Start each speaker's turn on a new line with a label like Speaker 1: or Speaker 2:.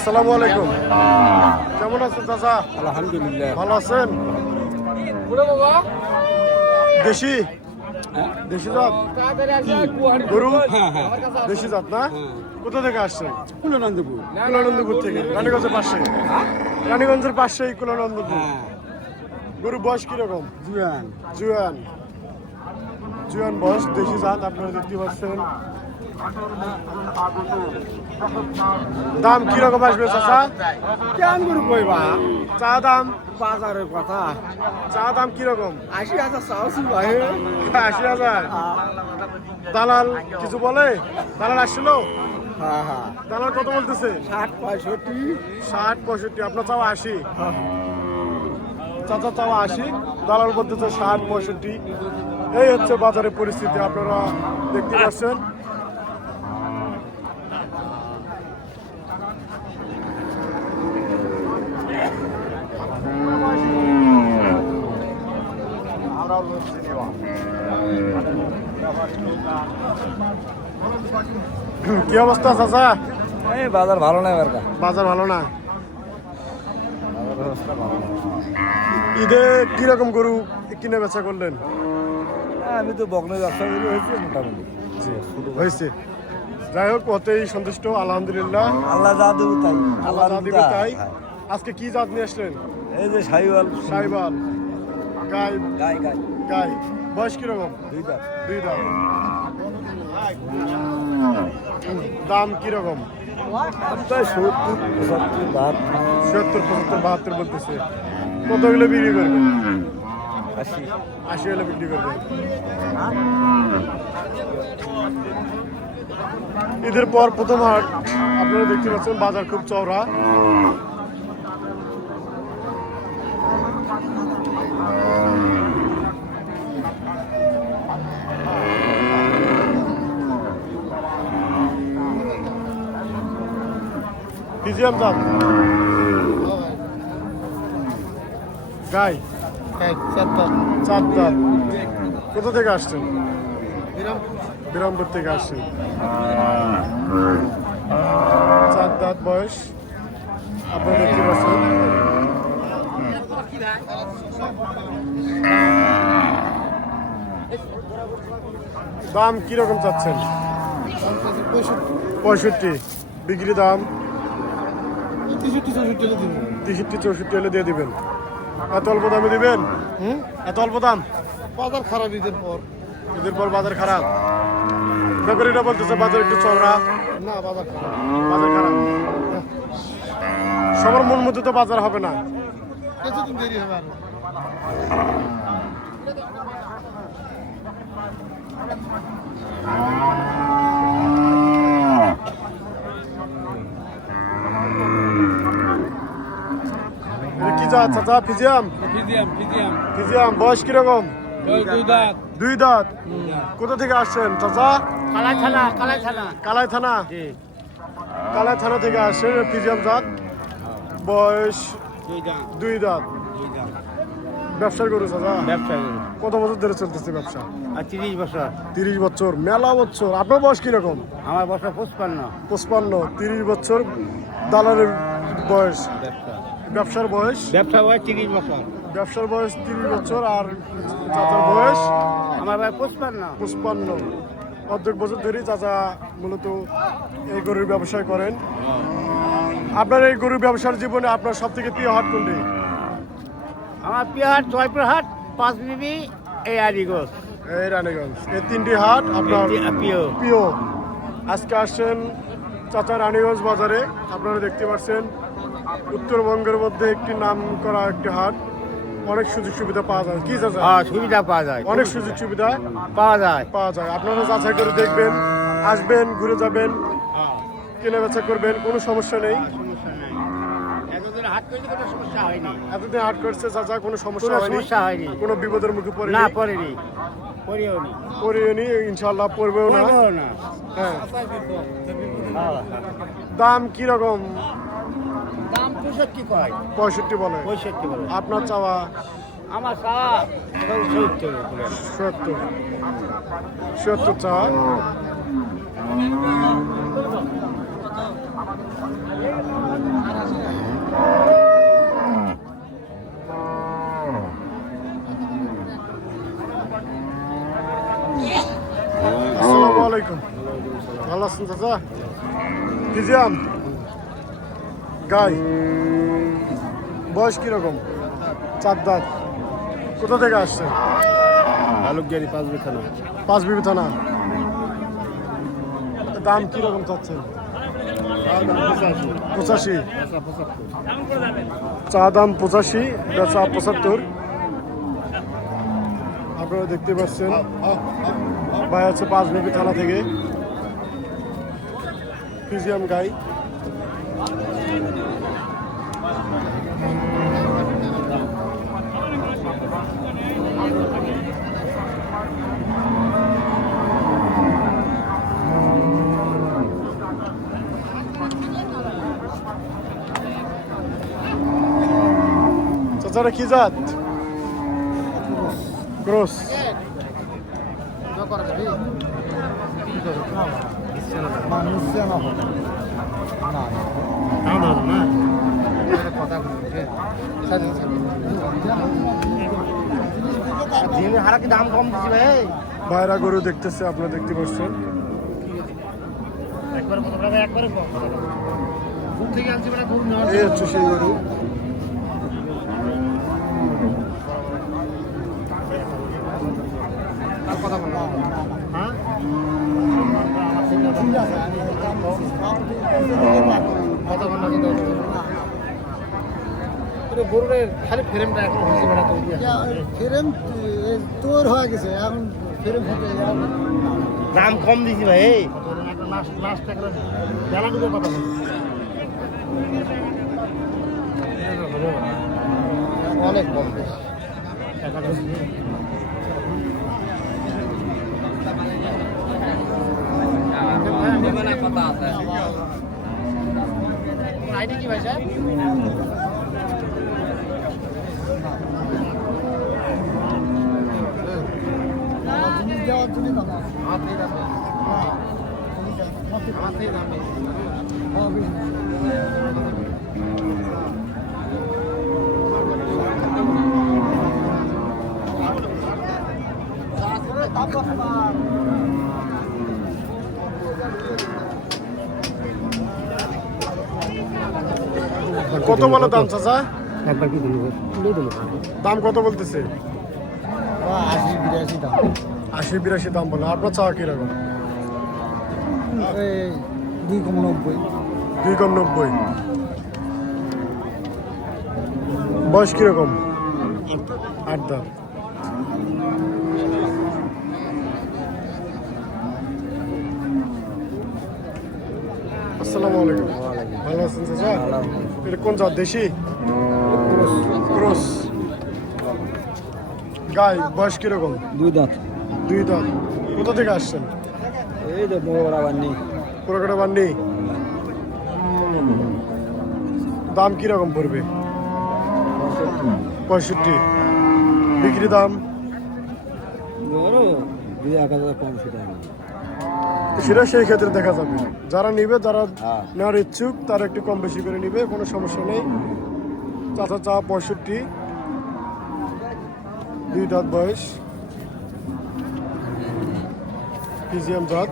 Speaker 1: আসসালামু আলাইকুম। কেমন আছেন চাচা?
Speaker 2: আলহামদুলিল্লাহ।
Speaker 1: ভালো আছেন? দেশি? দেশি জাত? গরু?
Speaker 2: হ্যাঁ হ্যাঁ।
Speaker 1: দেশি জাত না? কোথা থেকে আসছেন?
Speaker 2: কুলানন্দপুর।
Speaker 1: কুলানন্দপুর থেকে। রানীগঞ্জের পাশে। রানীগঞ্জের পাশেই কুলানন্দপুর।
Speaker 2: হ্যাঁ।
Speaker 1: গরু বয়স কীরকম?
Speaker 2: জুয়ান।
Speaker 1: জুয়ান। জুয়ান বয়স দেশি জাত আপনারা দেখতে পাচ্ছেন। দাম কীরকম আসবে চাচা?
Speaker 2: কেন করে কইবা?
Speaker 1: চা দাম
Speaker 2: বাজারের কথা।
Speaker 1: চা দাম কীরকম?
Speaker 2: আশি হাজার চাওছি ভাই।
Speaker 1: আশি হাজার? দালাল কিছু বলে? দালাল আসছিল?
Speaker 2: হ্যাঁ হ্যাঁ।
Speaker 1: দালাল কত বলতেছে?
Speaker 2: ষাট পঁয়ষট্টি।
Speaker 1: ষাট পঁয়ষট্টি আপনার চাওয়া আশি। চাচা চাওয়া আশি দালাল বলতেছে ষাট পঁয়ষট্টি। এই হচ্ছে বাজারের পরিস্থিতি আপনারা দেখতে পাচ্ছেন। কি অবস্থা চাচা?
Speaker 2: এই বাজার ভালো না এবার
Speaker 1: বাজার ভালো না? ঈদে কীরকম গরু কিনে বেচা করলেন?
Speaker 2: আমি তো বগ্ন ব্যবসা করি হয়েছে মোটামুটি।
Speaker 1: হয়েছে। যাই হোক ওতেই সন্তুষ্ট আলহামদুলিল্লাহ।
Speaker 2: আল্লাহ যা দেবো তাই।
Speaker 1: আল্লাহ যা দিবে তাই।
Speaker 2: হ্যাঁ।
Speaker 1: আজকে কি জাত নিয়ে আসলেন?
Speaker 2: এই যে সাইওয়াল
Speaker 1: সাইবাল গাই।
Speaker 2: গাই গাই।
Speaker 1: গাই। বয়স কীরকম? দুই দাম দাম কীরকম?
Speaker 2: প্রায় সত্তর পঁচাত্তর বাহাত্তর।
Speaker 1: বলতেছে। কতগুলো বিক্রি করবেন
Speaker 2: আশি।
Speaker 1: আশি হলে বিক্রি করবেন ঈদের পর প্রথম হাট আপনারা দেখতে পাচ্ছেন বাজার খুব চওড়া। ফিজিয়াম দাম গাই। চার দাঁত কোথা থেকে আসছেন? বিরামপুর থেকে আসছেন। চার দাঁত বয়স? আপনারা দেখতে পাচ্ছেন দাম কীরকম চাচ্ছেন? পঁয়ষট্টি। বিক্রি দাম? তেষট্টি চৌষট্টি হলে দিয়ে দিবেন। এত অল্প দামে দিবেন? এত অল্প দাম?
Speaker 3: বাজার খারাপ ঈদের পর।
Speaker 1: ঈদের পর বাজার খারাপ। ব্যাপারীরা বলতেছে বাজার একটু চওড়া।
Speaker 3: না বাজার খারাপ।
Speaker 1: বাজার খারাপ। সবার মন মতো তো বাজার হবে না।
Speaker 3: কিছুদিন দেরি হবে
Speaker 1: আরও। জাত চাচা ফিজিয়াম।
Speaker 2: ফিজিয়াম ফিজিয়াম।
Speaker 1: ফিজিয়াম বয়স কীরকম?
Speaker 2: দুই দাঁত।
Speaker 1: দুই দাঁত। কোথা থেকে আসছেন চাচা?
Speaker 2: কালাই থানা কালাই থানা
Speaker 1: কালাই থানা কালাই থানা থেকে আসছেন ফিজিয়াম জাত বয়স
Speaker 2: দুই দাঁত।
Speaker 1: ব্যবসার গরু চাচা?
Speaker 2: ব্যবসা
Speaker 1: কত বছর ধরে চলতেছে ব্যবসা?
Speaker 2: আর তিরিশ বছর।
Speaker 1: তিরিশ বছর মেলা বছর। আপনার বয়স কীরকম?
Speaker 2: আমার বছর পঁচপান্ন।
Speaker 1: পঁচপান্ন তিরিশ বছর। দালালের বয়স।
Speaker 2: ব্যবসা।
Speaker 1: ব্যবসার বয়স?
Speaker 2: ব্যবসা বয়স তিরিশ বছর।
Speaker 1: ব্যবসার বয়স তিরিশ বছর আর চাচার বয়স?
Speaker 2: আমার বয়স পঁচপান্ন।
Speaker 1: পঁচপান্ন। অর্ধেক বছর ধরেই চাচা মূলত এই গরুর ব্যবসায় করেন। আপনার এই গরুর ব্যবসার জীবনে আপনার সব থেকে প্রিয় হাট কোনটি?
Speaker 2: আমার পিয়াহাট জয়পুরহাট পাঁচ বিবি এই আলিগঞ্জ।
Speaker 1: এই রানীগঞ্জ। এই তিনটি হাট আপনার
Speaker 2: প্রিয়।
Speaker 1: প্রিয়। আজকে আসছেন চাচা রানীগঞ্জ বাজারে। আপনারা দেখতে পাচ্ছেন উত্তরবঙ্গের মধ্যে একটি নাম করা একটি হাট অনেক সুযোগ সুবিধা পাওয়া যায়। কি চাচা?
Speaker 2: হ্যাঁ সুবিধা পাওয়া যায়।
Speaker 1: অনেক সুযোগ সুবিধা
Speaker 2: পাওয়া যায়।
Speaker 1: পাওয়া যায়। আপনারা যাচাই করে দেখবেন আসবেন ঘুরে যাবেন কেনা বেচা করবেন কোনো সমস্যা নেই।
Speaker 2: এতদিন হাট হয়নি।
Speaker 1: এতদিন হাট করছে চাচা কোনো সমস্যা
Speaker 2: কোনো
Speaker 1: হয়নি।
Speaker 2: সমস্যা হয়নি।
Speaker 1: কোনো বিপদের মুখে পড়ে
Speaker 2: না পড়েনি। নি।
Speaker 1: পড়বেও হ্যাঁ। দাম কি রকম?
Speaker 2: দাম পঁয়ষট্টি কয়?
Speaker 1: পঁয়ষট্টি বলে।
Speaker 2: পঁয়ষট্টি বলে।
Speaker 1: আপনার চাওয়া?
Speaker 2: আমার চাওয়া সত্তর
Speaker 1: সত্তর সত্তর। চাওয়া? আসসালামু আলাইকুম। ভালো আছেন চাচা? ফিজিয়াম গাই। বয়স কীরকম? চার দাঁত। কোথা থেকে আসছে?
Speaker 2: আলুকজারি পাঁচ বিছানা
Speaker 1: পাঁচ থানা। দাম কীরকম চাচ্ছেন? পঁচাশি। চা দাম পঁচাশি চা পঁচাত্তর। আপনারা দেখতে পাচ্ছেন ভাই আছে পাঁচ বিবি থানা থেকে। ফিজিয়াম গাই। চাচারা কি জাত ক্রস বাইরা গরু দেখতেছে আপনারা দেখতে পাচ্ছেন।
Speaker 2: একবারে
Speaker 1: এই হচ্ছে সেই গরু
Speaker 2: হ্যাঁ কত ঘণ্টা দিতে হবে এটা গরুরের খালি ফ্রেমটা এখন হয়েছে তৈরি আছে।
Speaker 3: ফ্রেম তোর হয়ে গেছে এখন ফ্রেম
Speaker 2: দাম কম দিছি ভাই লাস্ট লাস্ট ডুবে কথা অনেক কম বেশ। আইডি কি ভাই সাহেব
Speaker 3: জিনিস দেওয়ার
Speaker 1: কত বলো দাম চাচা?
Speaker 2: একবার কি দিল?
Speaker 1: দাম কত বলতেছে?
Speaker 3: আশি বিরাশি দাম
Speaker 1: আশি বিরাশি দাম বলে আপনার চা কীরকম?
Speaker 3: দুই কম নব্বই।
Speaker 1: দুই কম নব্বই বয়স কীরকম? আট দাম আসসালামু আলাইকুম। ভালো আছেন চাচা? এটা কোন জাত দেশি? ক্রস। গাই বয়স কীরকম?
Speaker 3: দুই দাঁত।
Speaker 1: দুই দাঁত। কোথা থেকে আসছেন?
Speaker 3: এই বড় আবার নেই
Speaker 1: পুরোকাটা বান্ডি? দাম কীরকম পড়বে? পঁয়ষট্টি। বিক্রি দাম?
Speaker 3: দুই এক হাজার কম সেটা
Speaker 1: সেটা সেই ক্ষেত্রে দেখা যাবে। যারা নিবে যারা
Speaker 3: হ্যাঁ।
Speaker 1: নেওয়ার ইচ্ছুক তারা একটু কম বেশি করে নিবে কোনো সমস্যা নেই। চাচা চা পঁয়ষট্টি। দুই দাঁত বয়স। পিজিএম জাত